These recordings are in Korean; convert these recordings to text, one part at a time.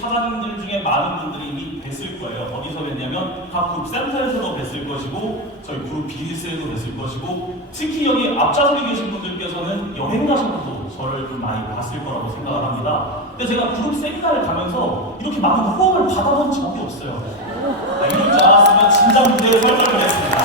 사장님들 중에 많은 분들이 이미 뵀을 거예요. 어디서 뵀냐면 각 그룹 센터에서도 뵀을 것이고 저희 그룹 비즈니스에도 뵀을 것이고 특히 여기 앞좌석에 계신 분들께서는 여행 가셔서도 저를 좀 많이 봤을 거라고 생각을 합니다. 근데 제가 그룹 세미나를 가면서 이렇게 많은 호응을 받아본 적이 없어요. 이럴 줄 알았으면 진짜 무대에 설명을 했습니다.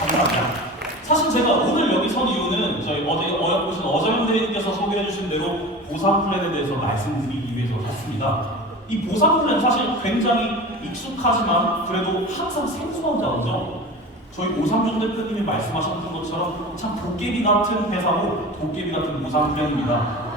감사합니다. 사실 제가 오늘 여기 선 이유는 저희 어제 보신 어정현 대리님께서 소개해주신 대로 보상 플랜에 대해서 말씀드리기 위해서 왔습니다. 이 보상 플랜 사실 굉장히 익숙하지만 그래도 항상 생소한 단어죠. 저희 오삼준 대표님이 말씀하셨던 것처럼 참 도깨비 같은 회사고 도깨비 같은 보상 플랜입니다.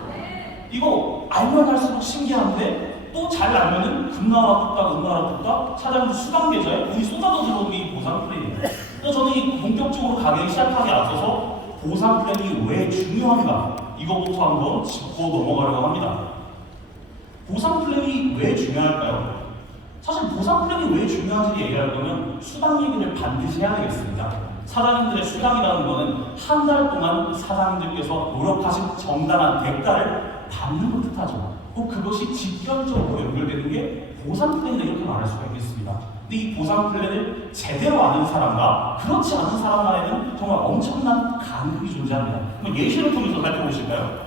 이거 알면 할수록 신기한데 또 잘 알면은 금나라 국가, 은나라 국가, 차장님 수강 계좌에 돈이 쏟아져 들어오는 게 보상 플랜이에요. 또 저는 이 본격적으로 가기 시작하기 앞서서 보상 플랜이 왜 중요한가 이거부터 한번 짚고 넘어가려고 합니다. 보상 플랜이 왜 중요할까요? 사실 보상 플랜이 왜 중요한지 얘기할 거면 수당 얘기를 반드시 해야 되겠습니다. 사장님들의 수당이라는 거는 한 달 동안 사장님들께서 노력하신 정당한 대가를 받는 것 뜻하죠. 꼭 그것이 직결적으로 연결되는 게 보상 플랜이다 이렇게 말할 수가 있겠습니다. 근데 이 보상 플랜을 제대로 아는 사람과 그렇지 않은 사람 간에는 정말 엄청난 간극이 존재합니다. 한번 예시를 통해서 살펴보실까요?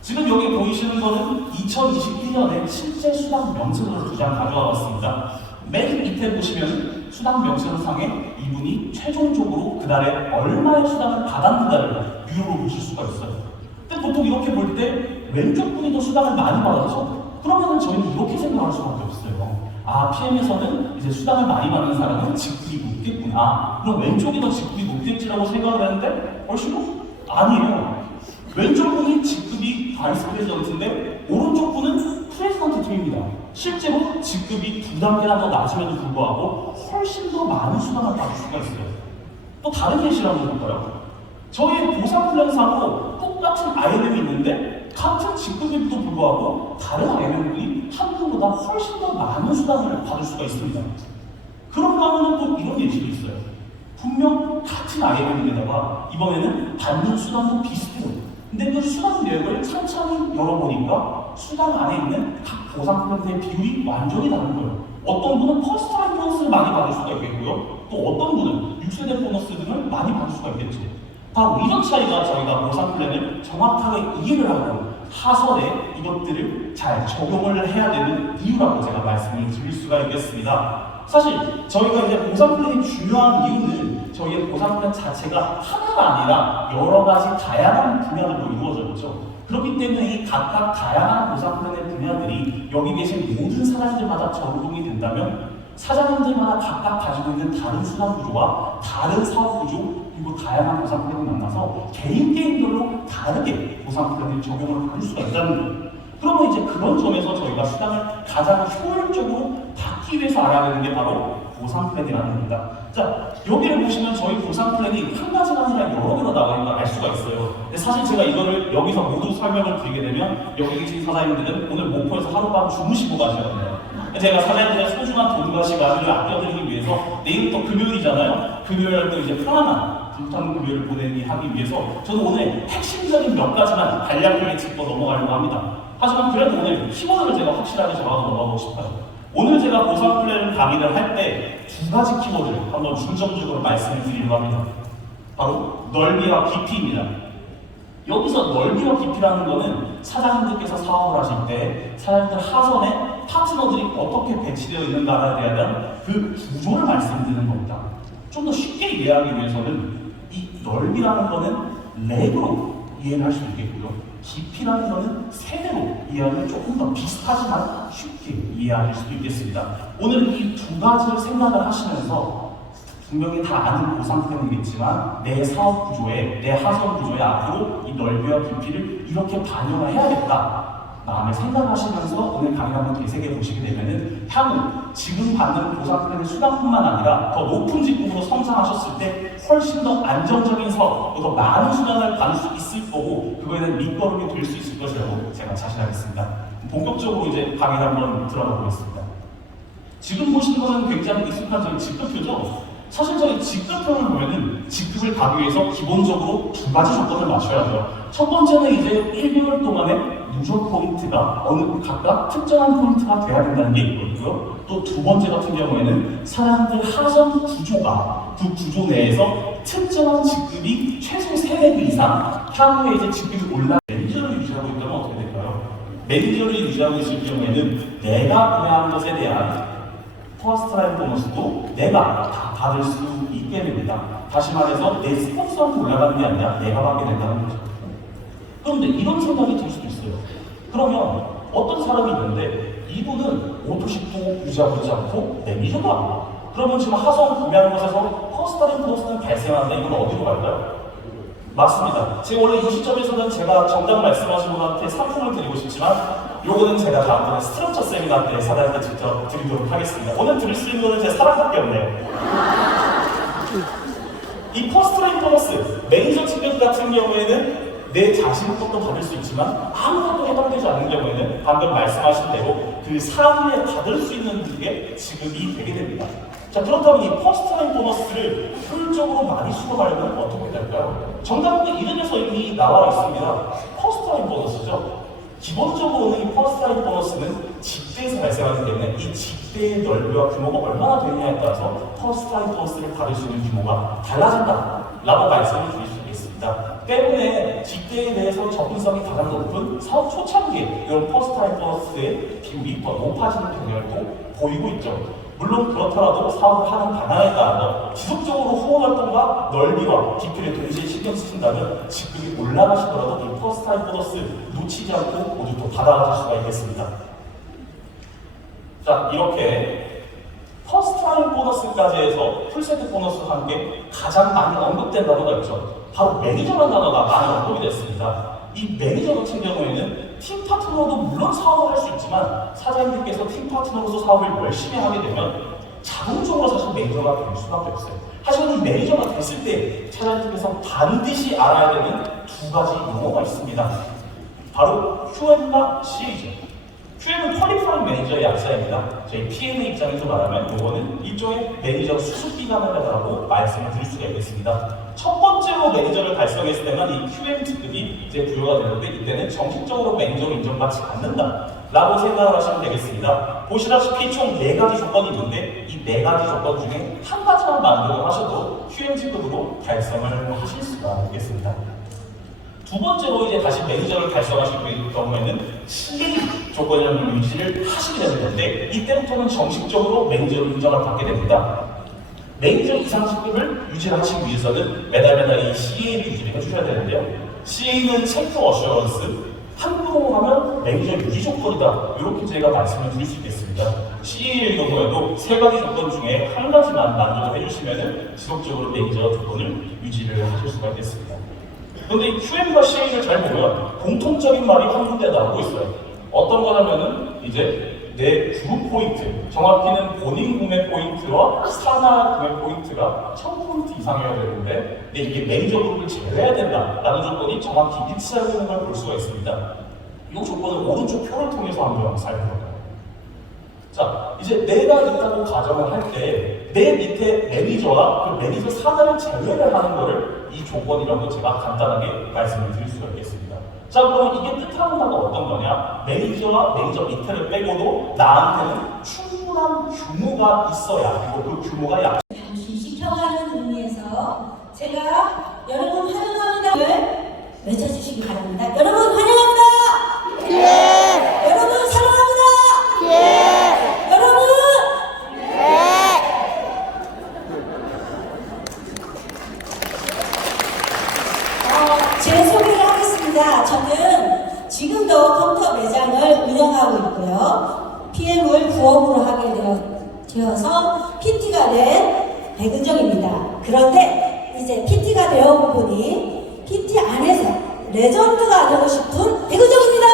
지금 여기 보이시는 거는 2021년에 실제 수당 명세서를 2장 가져와 봤습니다. 맨 밑에 보시면 수당 명세서상에 이분이 최종적으로 그달에 얼마의 수당을 받았는가를 비율로 보실 수가 있어요. 근데 보통 이렇게 볼 때 왼쪽 분이 더 수당을 많이 받아서 그러면은 저희는 이렇게 생각할 수밖에 없어요. 아, PM에서는 이제 수당을 많이 받는 사람은 직급이 높겠구나. 그럼 왼쪽이 더 직급이 높겠지라고 생각을 했는데 훨씬 아니에요. 왼쪽 분이 직급이 바이스 프레지던트인데 오른쪽 분은 프레지던트 팀입니다. 실제로 직급이 2단계나 더 낮음에도 불구하고 훨씬 더 많은 수당을 받을 수가 있어요. 또 다른 예시를 한번 볼까요? 저희 보상 플랜상으로 똑같은 IMM이 있는데 같은 직급임에도 불구하고 다른 IMM들이 한 분보다 훨씬 더 많은 수당을 받을 수가 있습니다. 그런가 하면 또 이런 예시도 있어요. 분명 같은 IMM인데다가 이번에는 받는 수당도 비슷해요. 근데 그 수당 내역을 찬찬히 열어보니까 수당 안에 있는 각 보상 플랜의 비율이 완전히 다른 거예요. 어떤 분은 퍼스트 타임 보너스를 많이 받을 수가 있겠고요. 또 어떤 분은 6세대 보너스 등을 많이 받을 수가 있겠죠. 바로 이런 차이가 저희가 보상 플랜을 정확하게 이해를 하고 하선에 이것들을 잘 적용을 해야 되는 이유라고 제가 말씀을 드릴 수가 있겠습니다. 사실 저희가 이제 보상 플랜이 중요한 이유는 저희의 보상 플랜 자체가 하나가 아니라 여러 가지 다양한 분야들로 이루어져 있죠. 그렇기 때문에 이 각각 다양한 보상 플랜의 분야들이 여기 계신 모든 사장님들마다 적용이 된다면 사장님들마다 각각 가지고 있는 다른 수납 구조와 다른 사업 구조 그리고 다양한 보상 플랜을 만나서 개인별로 다르게 보상 플랜을 적용을 할 수가 있다는 거예요. 그러면 이제 그런 점에서 저희가 수당을 가장 효율적으로 받기 위해서 알아야 되는 게 바로 보상 플랜이라는 겁니다. 자, 여기를 보시면 저희 보상 플랜이 한 가지가 아니라 여러 개로 나와 있는 걸 알 수가 있어요. 근데 사실 제가 이거를 여기서 모두 설명을 드리게 되면 여기 계신 사장님들은 오늘 목포에서 하룻밤 주무시고 가셔야 돼요. 제가 사장님들의 소중한 돈과 시간을 아껴드리기 위해서 내일 또 금요일이잖아요. 금요일 또 이제 편안한 불타는 금요일을 보내기 하기 위해서 저는 오늘 핵심적인 몇 가지만 간략하게 짚고 넘어가려고 합니다. 하지만 그래도 오늘 키워드를 제가 확실하게 잡아서 넘어가고 싶어요. 오늘 제가 보상 플랜 강의를 할 때 두 가지 키워드를 한번 중점적으로 말씀을 드리려고 합니다. 바로 넓이와 깊이입니다. 여기서 넓이와 깊이라는 거는 사장님들께서 사업을 하실 때 사장님들 하선에 파트너들이 어떻게 배치되어 있는가에 대한 그 구조를 말씀드리는 겁니다. 좀 더 쉽게 이해하기 위해서는 이 넓이라는 거는 렉으로 이해를 할 수 있겠고요. 깊이라는 거는 세대로 이해하면 조금 더 비슷하지만 쉽게 이해할 수도 있겠습니다. 오늘 이 두 가지를 생각을 하시면서 분명히 다 아는 보상 플랜이겠지만 내 사업 구조에, 내 하선 구조에 앞으로 이 넓이와 깊이를 이렇게 반영을 해야겠다 마음에 생각하시면서 오늘 강의 한번 되새겨 보시게 되면은 향후 지금 받는 보상 플랜의 수당뿐만 아니라 더 높은 직급으로 성장하셨을 때 훨씬 더 안정적인 사업, 더 많은 수당을 받을 수 있을 거고 그거에 대한 밑거름이 될 수 있을 것이라고 제가 자신하겠습니다. 본격적으로 이제 강의를 한번 들어가 보겠습니다. 지금 보시는 거는 굉장히 익숙한 저희 직급표죠. 사실 저희 직급표를 보면은 직급을 가기 위해서 기본적으로 두 가지 조건을 맞춰야 돼요. 첫 번째는 이제 1개월 동안의 누적 포인트가 어느 각각 특정한 포인트가 돼야 된다는 게 있고요. 또 두 번째 같은 경우에는 사람들 하선 구조가 그 구조 내에서 특정한 직급이 최소 3배그 이상 향후에 이제 직급이 올라 매니저를 유지하고 있다면 어떻게 될까요? 매니저를 유지하고 있을 경우에는 내가 구매한 것에 대한 퍼스트 라인 보너스도 내가 다 받을 수 있게 됩니다. 다시 말해서 내 스폰서한테 올라가는 게 아니라 내가 받게 된다는 거죠. 그런데 이런 생각이 들 수도 있어요. 그러면 어떤 사람이 있는데 이분은 오토식도 유지하고 있지 않고 매니저도 아니고 그러면 지금 하선 구매하는 것에서 퍼스트 라인 보너스는 발생하는데 이건 어디로 갈까요? 맞습니다. 제가 원래 이 시점에서는 제가 정답 말씀하신 분한테 상품을 드리고 싶지만 요거는 제가 다음번에 스트럭처 세미나 때 사장님께 직접 드리도록 하겠습니다. 오늘 드릴 수 있는 거는 제 사랑밖에 없네요. 이 퍼스트 라인 보너스, 매니저 측면 같은 경우에는 내 자신 것도 받을 수 있지만 아무것도 해당되지 않는 경우에는 방금 말씀하신 대로 그 사이에 받을 수 있는 게 지급이 되게 됩니다. 자, 그렇다면 이 퍼스트 라인 보너스를 효율적으로 많이 수급하려면 어떻게 될까요? 정답은 이름에서 이미 나와 있습니다. 퍼스트 라인 보너스죠. 기본적으로는 이 퍼스트 라인 보너스는 직대에서 발생하기 때문에 이 직대의 넓이와 규모가 얼마나 되느냐에 따라서 퍼스트 라인 보너스를 받을 수 있는 규모가 달라진다라고 말씀을 드릴 수 있겠습니다. 때문에 직대에 대해서 접근성이 가장 높은 사업 초창기에 이런 퍼스트 라인 보너스의 비율이 더 높아지는 경향도 보이고 있죠. 물론 그렇더라도 사업을 하는 방향에 따라서 지속적으로 후원 활동과 넓이와 깊이를 동시에 신경 쓰신다면 직급이 올라가시더라도 이 퍼스트 라인 보너스 놓치지 않고 모두 또 받아가실 수가 있겠습니다. 자, 이렇게 퍼스트 라인 보너스까지 해서 풀세트 보너스와 함께 가장 많이 언급된 단어가 있죠. 바로 매니저라는 단어가 많이 언급이 됐습니다. 이 매니저 같은 경우에는 팀 파트너로도 물론 사업을 할 수 있지만 사장님께서 팀 파트너로서 사업을 열심히 하게 되면 자동적으로 사실 매니저가 될 수밖에 없어요. 하지만 이 매니저가 됐을 때 사장님께서 반드시 알아야 되는 두 가지 용어가 있습니다. 바로 QM과 CA죠. QM은 퀄리파잉 매니저의 약자입니다. 저희 PM의 입장에서 말하면 이거는 일종의 매니저 수습 기간이라고 말씀을 드릴 수가 있겠습니다. 첫 번째로 매니저를 달성했을 때만 이 QM 특급이 이제 부여가 되는데 이때는 정식적으로 매니저로 인정받지 않는다라고 생각을 하시면 되겠습니다. 보시다시피 총 4가지 조건이 있는데 이 4가지 조건 중에 한 가지만 만족을 하셔도 QM 특급으로 달성을 하실 수가 있겠습니다. 두 번째로 이제 다시 매니저를 달성하실 경우에는 CA 조건을 유지를 하시게 되는 건데 이때부터는 정식적으로 매니저로 인정을 받게 됩니다. 매니저 이상 직급을 유지를 하시기 위해서는 매달 이 CA를 유지를 해주셔야 되는데요. CA는 챔프 어셔런스, 한국어로 하면 매니저 유지 조건이다. 이렇게 제가 말씀을 드릴 수 있겠습니다. CA의 경우에도 세 가지 조건 중에 한 가지만 만족을 해주시면 지속적으로 매니저 조건을 유지를 하실 수가 있겠습니다. 그런데 이 QM과 CA를 잘 보면 공통적인 말이 한 군데 나오고 있어요. 어떤 거냐면은 이제 내 그룹 포인트, 정확히는 본인 구매 포인트와 산하 구매 포인트가 1000포인트 이상이어야 되는데 근데 이게 매니저 그룹을 제외해야 된다라는 조건이 정확히 일치하고 있는 걸 볼 수가 있습니다. 이 조건을 오른쪽 표를 통해서 한번 살펴볼까요? 자, 이제 내가 있다고 가정을 할 때 내 밑에 매니저와 그 매니저 산하를 제외를 하는 거를 이 조건이라고 제가 간단하게 말씀을 드릴 수가 있겠습니다. 자, 그럼 이게 뜻하는 바가 어떤 거냐? 매니저와 매니저 밑에를 빼고도 나한테는 충분한 규모가 있어야, 그리고 그 규모가 잠시 시켜가는 의미에서 제가 여러분 환영합니다를 외쳐주시기 바랍니다. 여러분 환영합니다. 예. 여러분 사랑합니다. 예. 여러분. 예. 제 소개를 하겠습니다. 저는 지금도 컴퓨터 매장을 운영하고 있고요. PM을 부업으로 하게 되어서 PT가 된 백은정입니다. 그런데 이제 PT가 되어 보니 PT 안에서 레전드가 되고 싶은 백은정입니다.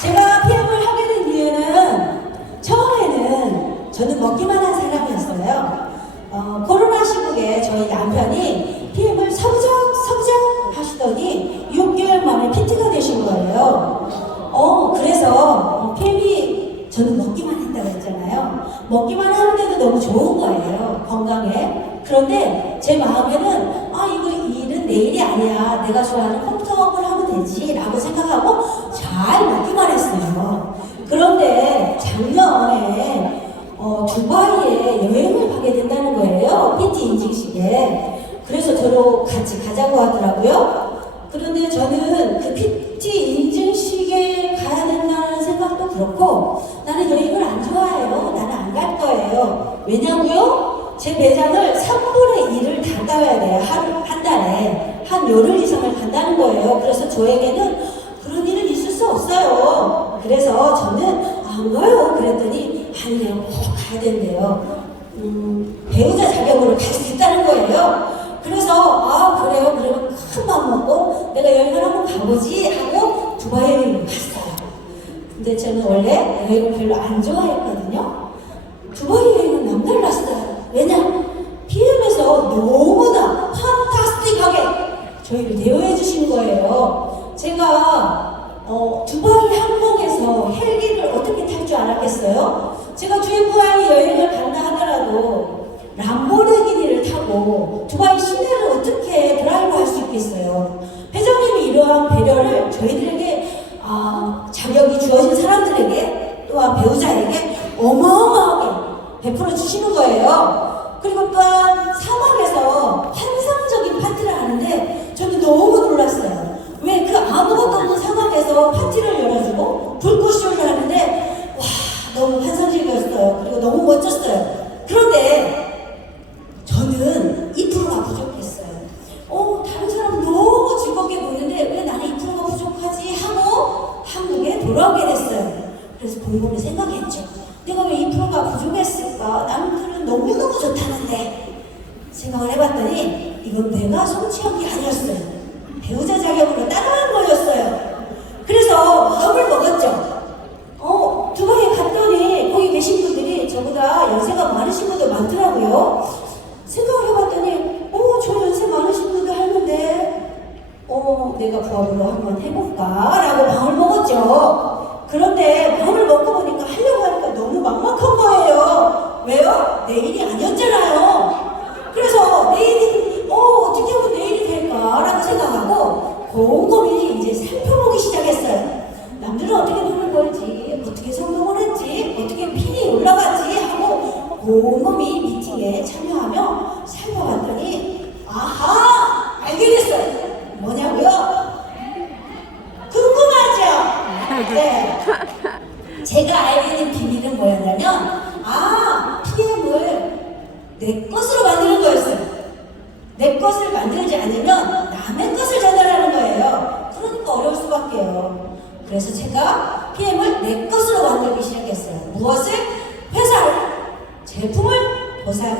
제가 PM을 하게 된 이유는 처음에는 저는 먹기만 한 사람이었어요. 코로나 시국에 저희 남편이 PM을 서부작 하시더니 6개월 만에 PT가 되신 거예요. 그래서 PM이 저는 먹기만 한다고 했잖아요. 먹기만 하는데도 너무 좋은 거예요. 건강에. 그런데 제 마음에는 이거 일은 내 일이 아니야. 내가 좋아하는 컴퓨터업을 하면 되지 라고 생각하고 잘 먹기만 했어요. 그런데 작년에 두바이에 여행을 가게 된다는 거예요. PT 인증식에. 그래서 저로 같이 가자고 하더라고요. 그런데 저는 그 PT 인증식에 가야 된다는 생각도 그렇고 나는 여행을 안 좋아해요. 나는 안 갈 거예요. 왜냐고요? 제 매장을 3분의 1을 다 따와야 돼요. 한 달에. 한 열흘 이상을 간다는 거예요. 그래서 저에게는 그런 일은 있을 수 없어요. 그래서 저는 안 가요. 그랬더니 아니요. 꼭 가야 된대요. 배우자 자격으로 갈 수 있다는 거예요. 그래서 그래요. 그러면 큰 마음 먹고 내가 여행을 한번 가보지 하고 두바이 여행을 갔어요. 근데 저는 원래 여행을 별로 안 좋아했거든요. 두바이 여행은 남달랐어요. 왜냐? PM에서 너무나 판타스틱하게 저희를 대우해 주신 거예요. 제가 두바이 항공에서 헬기를 어떻게 탈 줄 알았겠어요? 제가 두바이 여행을 간다 하더라도 람보르기니를 타고 두바이 시내를 어떻게 드라이브 할 수 있겠어요? 회장님이 이러한 배려를 저희들에게 자격이 주어진 사람들에게 또한 배우자에게 어마어마하게 베풀어 주시는 거예요. 그리고 또한 사막에서 환상적인 파티를 하는데 저는 너무 놀랐어요. 왜 그 아무것도 없는 사막에서 파티를 열어주고 불꽃쇼를 하는데 너무 환상적이었어요. 그리고 너무 멋졌어요. 그런데 저는 2%가 부족했어요. 다른 사람 너무 즐겁게 보는데 왜 나는 2%가 부족하지 하고 한국에 돌아오게 됐어요. 그래서 곰곰이 생각했죠. 내가 왜 2%가 부족했을까? 남들은 너무너무 좋다는데 생각을 해봤더니 이건 내가 성취한 게 아니었어요. 배우자 자격으로 따라한 거였어요. 그래서 마음을 먹었죠. 두바이에 갔더니 거기 계신 분들이 저보다 연세가 많으신 분들 많더라고요. 생각을 해봤더니 저 연세 많으신 분들 하는데 내가 부업으로 한번 해볼까? 라고 마음을 먹었죠. 그런데 마음을 먹고 보니까 하려고 하니까 너무 막막한 거예요. 왜요? 내 일이 아니었잖아요. 그래서 내일이 어떻게 하면 내일이 될까라고 생각하고 곰곰이 이제 살펴보기 시작했어요. 남들은 어떻게 돈을 벌지, 어떻게 성공을 했지, 어떻게 핀이 올라가지 하고 곰곰이 미팅에 참여하며 살펴봤더니 아하! 네. 제가 알게 된 비밀은 뭐였냐면, PM을 내 것으로 만드는 거였어요. 내 것을 만들지 않으면 남의 것을 전달하는 거예요. 그러니까 어려울 수밖에요. 그래서 제가 PM을 내 것으로 만들기 시작했어요. 무엇을? 회사를, 제품을, 보상을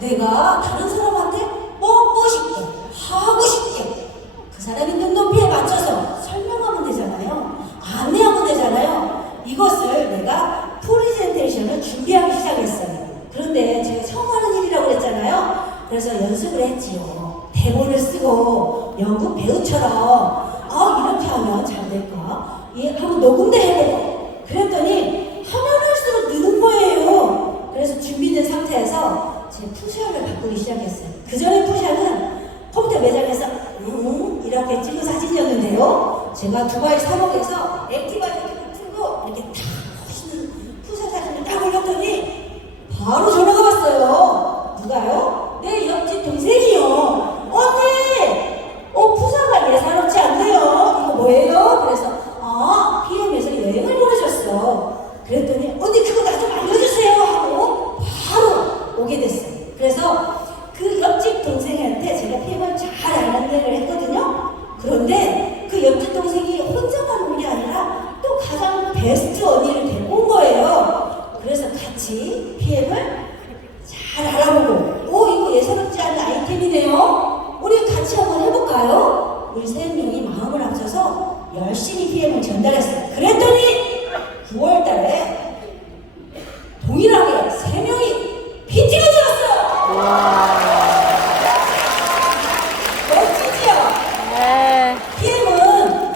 내가 다른 사람한테 먹고 싶게, 하고 싶게 그 사람이 눈높이에 맞춰서 설명하면 되잖아요. 안내하면 되잖아요. 이것을 내가 프레젠테이션을 준비하기 시작했어요. 그런데 제가 처음 하는 일이라고 그랬잖아요. 그래서 연습을 했지요. 대본을 쓰고 연극 배우처럼 이렇게 하면 잘 될까? 한번 녹음도 해보고 그랬더니 하면 할수록 느는 거예요. 그래서 준비된 상태에서 제 푸샷을 바꾸기 시작했어요. 그 전에 푸샷은 컴퓨터 매장에서 이렇게 찍은 사진이었는데요. 제가 두바이 사목에서 액티바 이렇게 풀고 이렇게 탁 멋있는 푸샷 사진을 딱 올렸더니 바로 전화가 왔어요. 누가요? 내 옆집 동생이요. 언니! 푸사가 예사롭지 않네요. 이거 뭐예요? 그래서 PM에서 여행을 보내셨어. 그랬더니 언니 그거 나 좀 알려주세요 하고 바로 오게 됐어요. 그래서 그 옆집 동생한테 제가 PM을 잘 안내를 했거든요. 그런데 그 옆집 동생이 혼자만 온 게 아니라 또 가장 베스트 언니를 데리고 온 거예요. 그래서 같이 PM을 잘 알아보고 이거 예사롭지 않은 아이템이네요. 우리 같이 한번 해볼까요? 우리 세 명이 마음을 합쳐서 열심히 PM을 전달했어요. 그랬더니 9월 달에 동일하게 세 명이 PT가 되었어요. 멋지지요? 네. PM은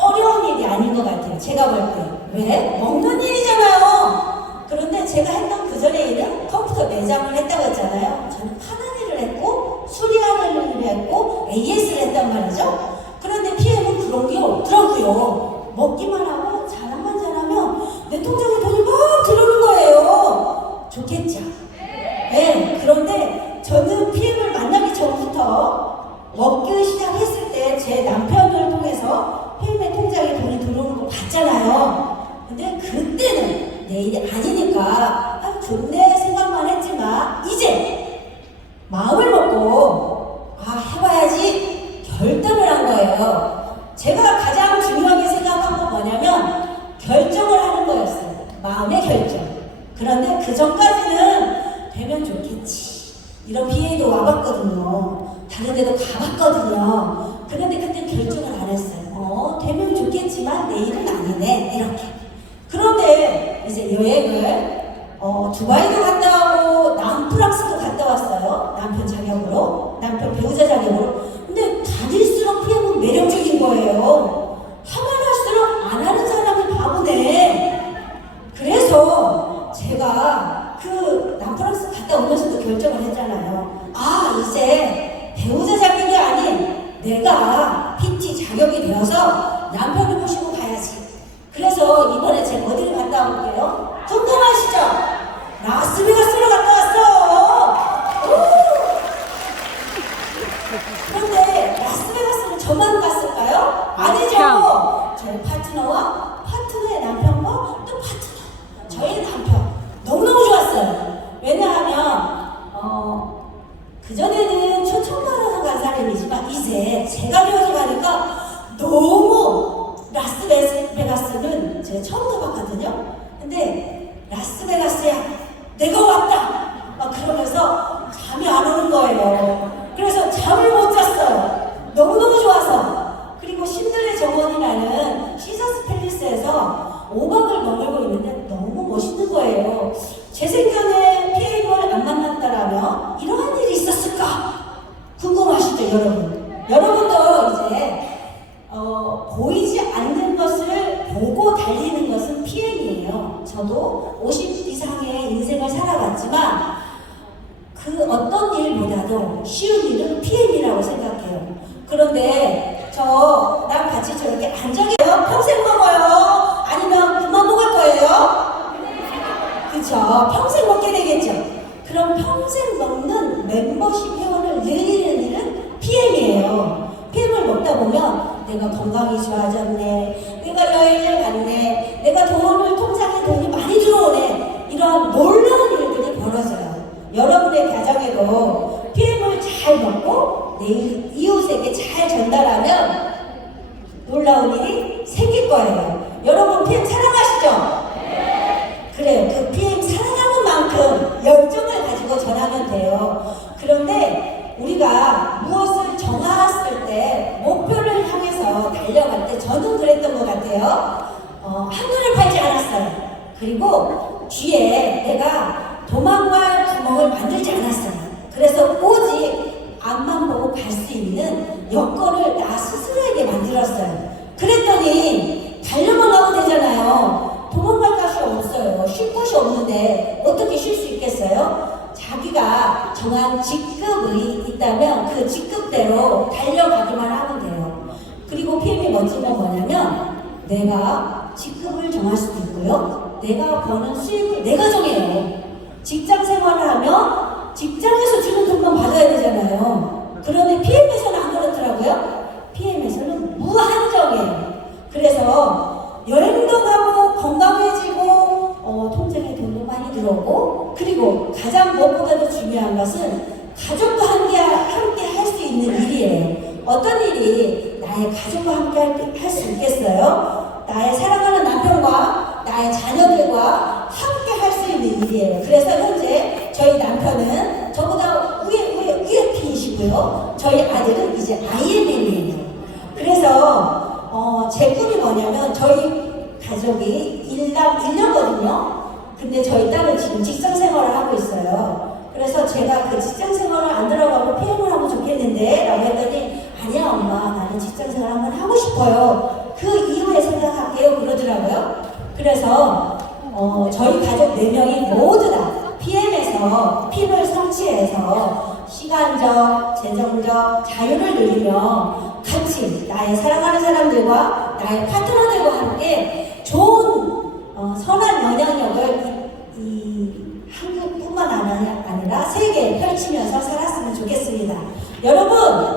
어려운 일이 아닌 것 같아요. 제가 볼 때. 왜? 먹는 일이잖아요. 그런데 제가 했던 그 전에 일은 컴퓨터 매장을 했다고 했잖아요. 저는 파는 일을 했고 수리하는 일을 했고 AS를 했단 말이죠. 그런데 PM은 그런 게 없더라고요. 먹기만 하고 자랑만 잘하면 내 통장에 돈이 막 들어오는 거예요. 좋겠죠? 네. 그런데 저는 PM을 만나기 전부터 먹기 시작했을 때 제 남편을 통해서 PM의 통장에 돈이 들어오는 거 봤잖아요. 근데 그때는 내 일이 아니니까 좋네 생각만 했지만 이제 마음을 먹고 해봐야지 결단을 한 거예요. 제가 가장 중요하게 생각한 건 뭐냐면 결정을 하는 거였어요. 마음의 결정. 그런데 그 전까지는 되면 좋겠지. 이런 PA도 와봤거든요. 다른 데도 가봤거든요. 그런데 그때 결정을 안 했어요. 되면 좋겠지만 내일은 아니네. 이렇게. 그런데 이제 여행을 두바이도 갔다 오고 남프랑스도 갔다 왔어요. 남편 자격으로, 남편 배우자 자격으로. 근데 다닐수록 PM은 매력적인 거예요. 하면 할수록 안 하는 사람이 바보네. 그래서 제가 그 남프랑스 갔다 오면서도 결정을 했잖아요. 이제 배우자 자격이 아닌 내가 PT 자격이 되어서 남편을 모시고 가야지. 그래서 이번에 제가 어디를 갔다 올게요? 궁금하시죠? 라스베가스로 갔다 왔어. 그런데 라스베가스는 저만 갔을까요? 아니죠. 저희 파트너의 남편과 또 파트너, 저희 남편 너무너무 좋았어요. 왜냐하면 그전에는 초청받아서 간 사람이지만 이제 제가 배워서 가니까 너무 라스베가스는 제가 처음 가봤거든요. 근데 라스베가스야 내가 왔다 막 그러면서 잠이 안 오는 거예요. 그래서 잠을 못 잤어요. 너무너무 좋아서. 그리고 신들의 정원이라는 시저스 팰리스에서 5박을 머물고 있는데 너무 멋있는 거예요. 제 생전에 PM을 안 만났다라면 이러한 일이 있었을까? 궁금하시죠, 여러분? 여러분도 이제 보이지 않는 것을 보고 달리는 것은 PM이에요. 저도 50 이상의 인생을 살아봤지만 그 어떤 일보다도 쉬운 일은 PM이라고 생각해요. 그런데 저랑 같이 저렇게 안정해요? 평생 먹어요? 아니면 그만 먹을 거예요? 그쵸? 평생 먹게 되겠죠? 그럼 평생 먹는 멤버십 회원을 늘리는 일은 PM이에요. PM을 먹다 보면 내가 건강이 좋아졌네, 내가 여행을 이런 놀라운 일들이 벌어져요. 여러분의 가정에도 PM을 잘 먹고 내 이웃에게 잘 전달하면 놀라운 일이 생길 거예요. 여러분 PM 사랑하시죠? 그래요. 그 PM 사랑하는 만큼 열정을 가지고 전하면 돼요. 그런데 우리가 무엇을 정했을 때 목표를 향해서 달려갈 때 저는 그랬던 것 같아요. 한눈을 팔지 않았어요. 그리고 뒤에 내가 도망갈 구멍을 만들지 않았어요. 그래서 오직 앞만 보고 갈 수 있는 여건을 나 스스로에게 만들었어요. 그랬더니 달려만 가면 되잖아요. 도망갈 곳이 없어요. 쉴 곳이 없는데 어떻게 쉴 수 있겠어요? 자기가 정한 직급이 있다면 그 직급대로 달려가기만 하면 돼요. 그리고 PM이 멋진 건 뭐냐면 내가 직급을 정할 수도 있고요. 내가 버는 수입을 내가 정해요. 직장 생활을 하면 직장에서 주는 돈만 받아야 되잖아요. 그런데 PM에서는 안 그렇더라고요. PM에서는 무한정이에요. 그래서 여행도 가고 건강해지고 통장에 돈도 많이 들어오고 그리고 가장 무엇보다도 중요한 것은 가족과 함께 할 수 있는 일이에요. 어떤 일이 나의 가족과 함께 할 수 있겠어요? 나의 사랑하는 남편과 나의 자녀들과 함께 할 수 있는 일이에요. 그래서 현재 저희 남편은 저보다 위에 P이시고요. 저희 아들은 이제 IMM이에요. 그래서 제 꿈이 뭐냐면 저희 가족이 1녀거든요. 근데 저희 딸은 지금 직장 생활을 하고 있어요. 그래서 제가 그 직장 생활을 안 들어가고 PM을 하면 좋겠는데 라고 했더니 아니야 엄마 나는 직장 생활 한번 하고 싶어요. 그 이후에 생각할게요 그러더라고요. 그래서 저희 가족 4명이 모두 다 PM에서 핀을 성취해서 시간적, 재정적 자유를 누리며 같이 나의 사랑하는 사람들과 나의 파트너들과 함께 좋은 선한 영향력을 이 한국뿐만 아니라 세계에 펼치면서 살았으면 좋겠습니다. 여러분